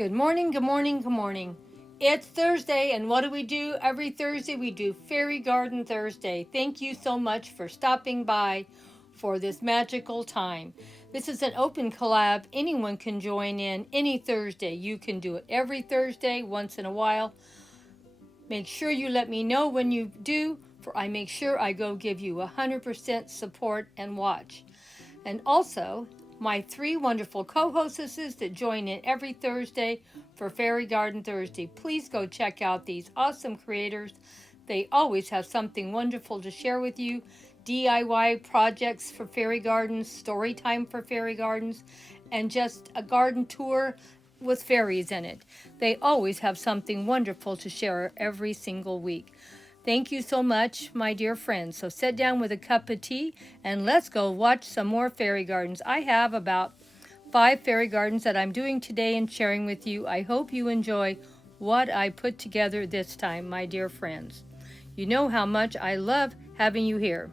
Good morning, good morning, good morning. It's Thursday, and what do? Every Thursday we do Fairy Garden Thursday. Thank you so much for stopping by for this magical time. This is an open collab. Anyone can join in any Thursday. You can do it every Thursday, once in a while. Make sure you let me know when you do, for I make sure I go give you 100% support and watch. And also, my 3 wonderful co-hostesses that join in every Thursday for Fairy Garden Thursday. Please go check out these awesome creators. They always have something wonderful to share with you. DIY projects for fairy gardens, story time for fairy gardens, and just a garden tour with fairies in it. They always have something wonderful to share every single week. Thank you so much, my dear friends. So sit down with a cup of tea and let's go watch some more fairy gardens. I have about 5 fairy gardens that I'm doing today and sharing with you. I hope you enjoy what I put together this time, my dear friends. You know how much I love having you here.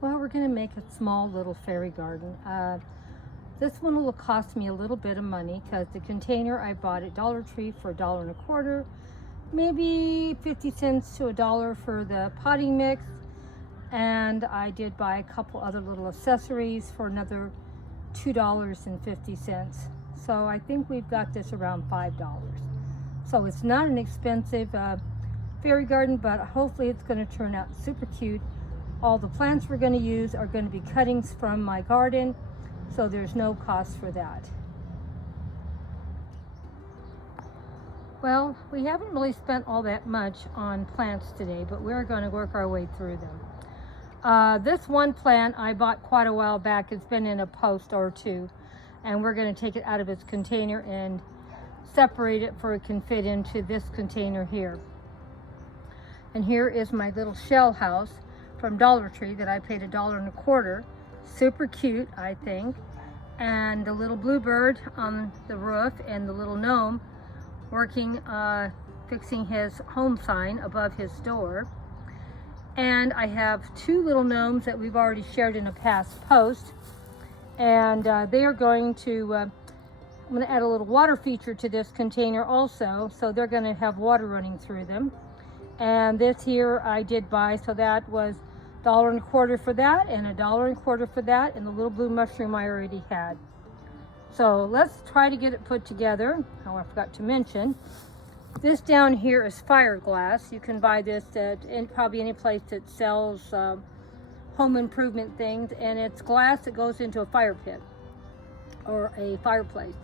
Well, we're going to make a small little fairy garden. This one will cost me a little bit of money because the container I bought at Dollar Tree for $1.25, maybe 50 cents to $1 for the potting mix, and I did buy a couple other little accessories for another $2.50. So I think we've got this around $5. So it's not an expensive fairy garden, but hopefully it's going to turn out super cute. All the plants we're going to use are going to be cuttings from my garden, so there's no cost for that. Well, we haven't really spent all that much on plants today, but we're going to work our way through them. This one plant I bought quite a while back. It's been in a post or two, and we're going to take it out of its container and separate it so it can fit into this container here. And here is my little shell house from Dollar Tree that I paid $1.25. Super cute, I think. And the little bluebird on the roof and the little gnome working, fixing his home sign above his door. And I have 2 little gnomes that we've already shared in a past post. And they are going to, I'm going to add a little water feature to this container also. So they're going to have water running through them. And this here I did buy, so that was $1.25 for that, and $1.25 for that, and the little blue mushroom I already had. So let's try to get it put together. Oh, I forgot to mention, this down here is fiberglass. You can buy this at probably any place that sells home improvement things, and it's glass that goes into a fire pit or a fireplace.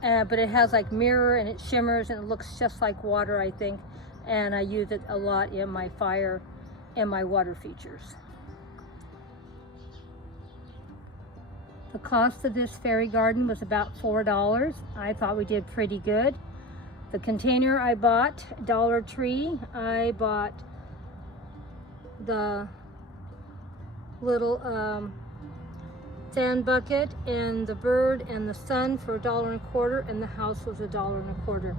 But it has like mirror, and it shimmers, and it looks just like water, I think. And I use it a lot in my fire and my water features. The cost of this fairy garden was about $4. I thought we did pretty good. The container I bought, Dollar Tree, I bought the little sand bucket and the bird and the sun for $1.25, and the house was $1.25.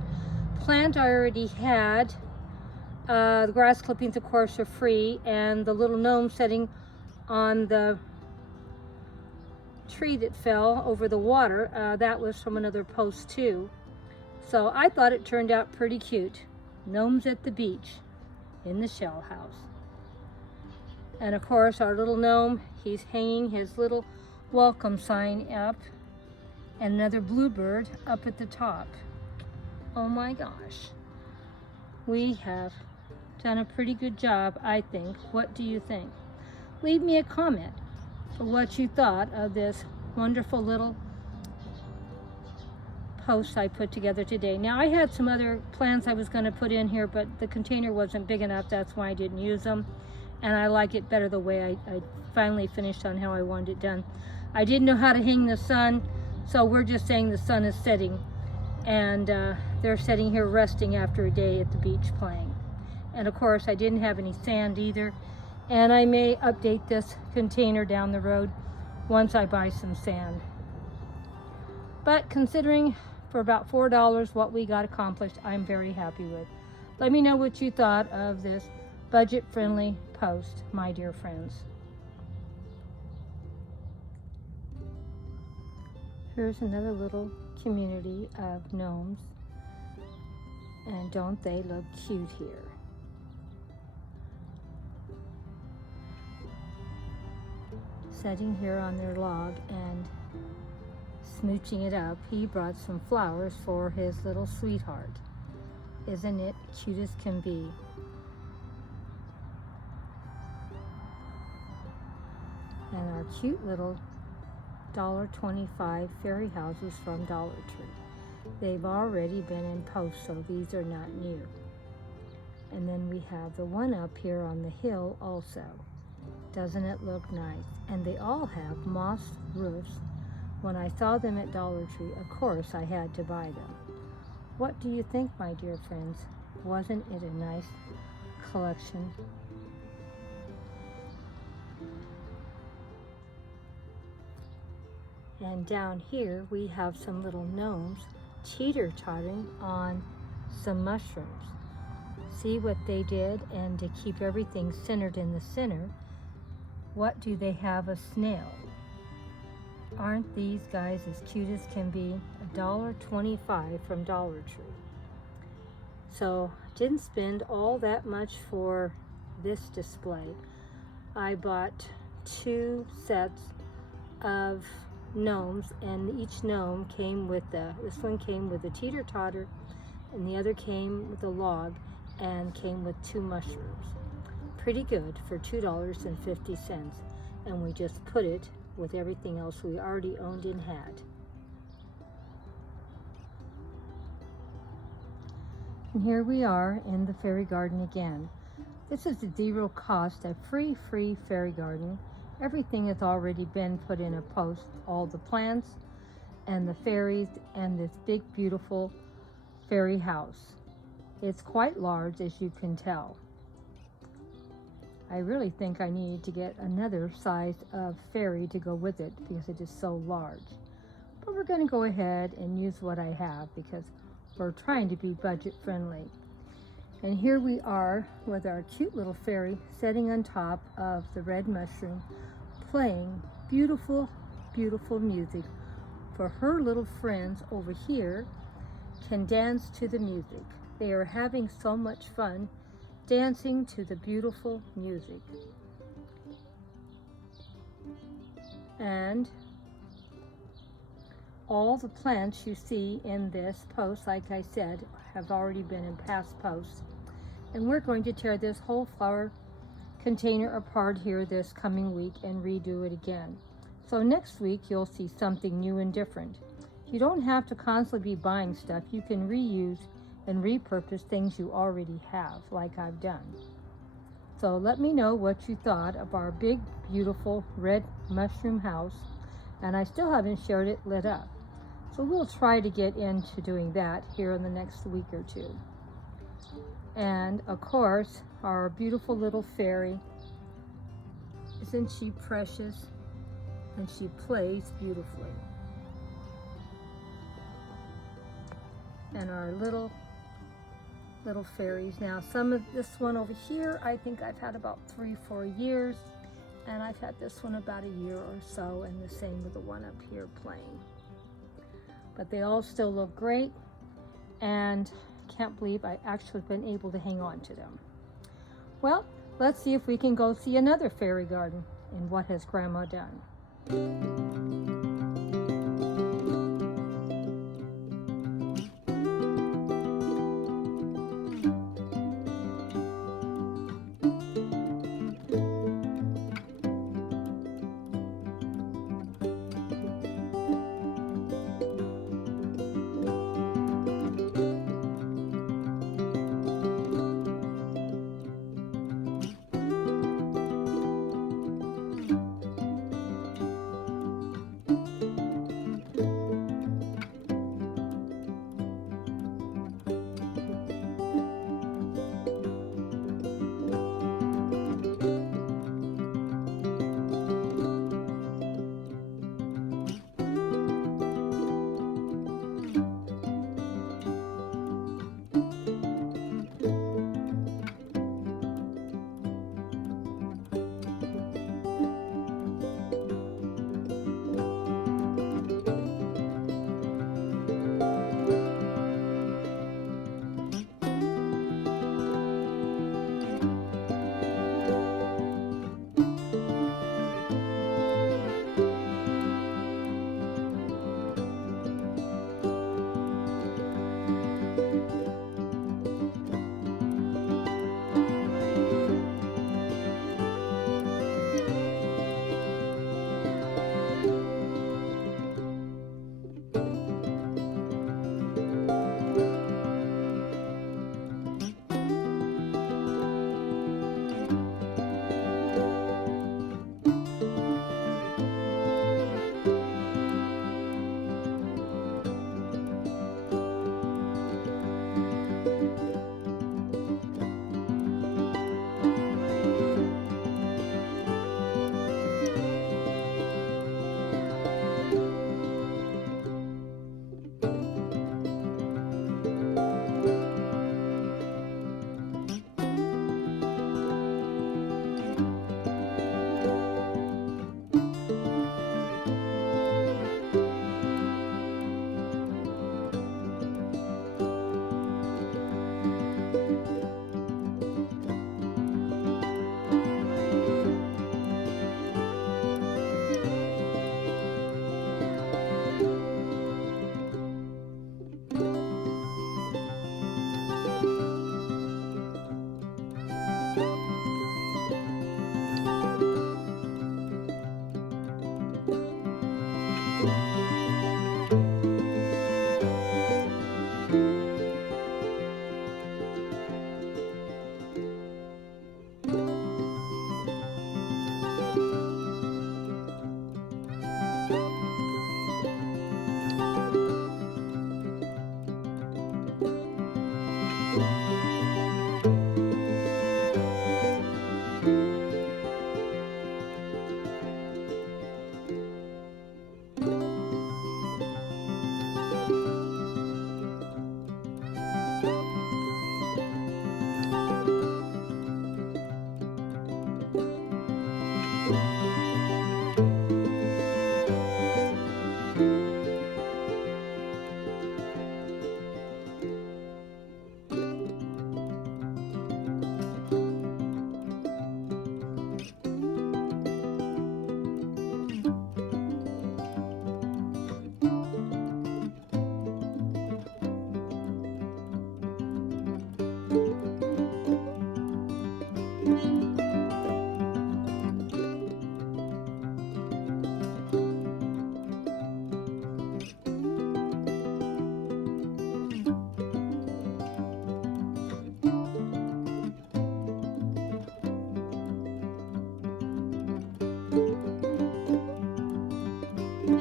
Plant I already had. The grass clippings, of course, are free, and the little gnome sitting on the tree that fell over the water, that was from another post too. So I thought it turned out pretty cute. Gnomes at the beach in the shell house. And of course, our little gnome, he's hanging his little welcome sign up, and another bluebird up at the top. Oh my gosh. We have done a pretty good job, I think. What do you think? Leave me a comment for what you thought of this wonderful little post I put together today. Now, I had some other plants I was going to put in here, but the container wasn't big enough. That's why I didn't use them, and I like it better the way I finally finished on how I wanted it done. I didn't know how to hang the sun, so we're just saying the sun is setting, and they're sitting here resting after a day at the beach playing. And of course, I didn't have any sand either, and I may update this container down the road once I buy some sand. But considering for about $4 what we got accomplished, I'm very happy with. Let me know what you thought of this budget-friendly post, my dear friends. Here's another little community of gnomes. And don't they look cute here? Sitting here on their log and smooching it up, he brought some flowers for his little sweetheart. Isn't it cute as can be? And our cute little $1.25 fairy houses from Dollar Tree. They've already been in post, so these are not new. And then we have the one up here on the hill also. Doesn't it look nice? And they all have moss roofs. When I saw them at Dollar Tree, of course I had to buy them. What do you think, my dear friends? Wasn't it a nice collection? And down here we have some little gnomes teeter-tottering on some mushrooms. See what they did? And to keep everything centered in the center, what do they have? A snail. Aren't these guys as cute as can be? $1.25 from Dollar Tree. So didn't spend all that much for this display. I bought 2 sets of gnomes, and each gnome came with this one came with a teeter-totter, and the other came with a log and came with 2 mushrooms. Pretty good for $2.50, and we just put it with everything else we already owned and had. And here we are in the fairy garden again. This is a zero cost, a free fairy garden. Everything has already been put in a post, all the plants and the fairies and this big beautiful fairy house. It's quite large, as you can tell. I really think I need to get another size of fairy to go with it because it is so large. But we're going to go ahead and use what I have because we're trying to be budget friendly. And here we are with our cute little fairy sitting on top of the red mushroom, playing beautiful, beautiful music for her little friends over here can dance to the music. They are having so much fun dancing to the beautiful music. And all the plants you see in this post, like I said, have already been in past posts. And we're going to tear this whole flower container apart here this coming week and redo it again. So next week you'll see something new and different. You don't have to constantly be buying stuff. You can reuse and repurpose things you already have, like I've done. So let me know what you thought of our big, beautiful red mushroom house. And I still haven't shared it lit up. So we'll try to get into doing that here in the next week or two. And of course, our beautiful little fairy. Isn't she precious? And she plays beautifully. And our little fairies. Now some of this one over here, I think I've had about 3-4 years. And I've had this one about a year or so, and the same with the one up here playing. But they all still look great, and can't believe I actually been able to hang on to them. Well, let's see if we can go see another fairy garden and what has Grandma done.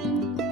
much.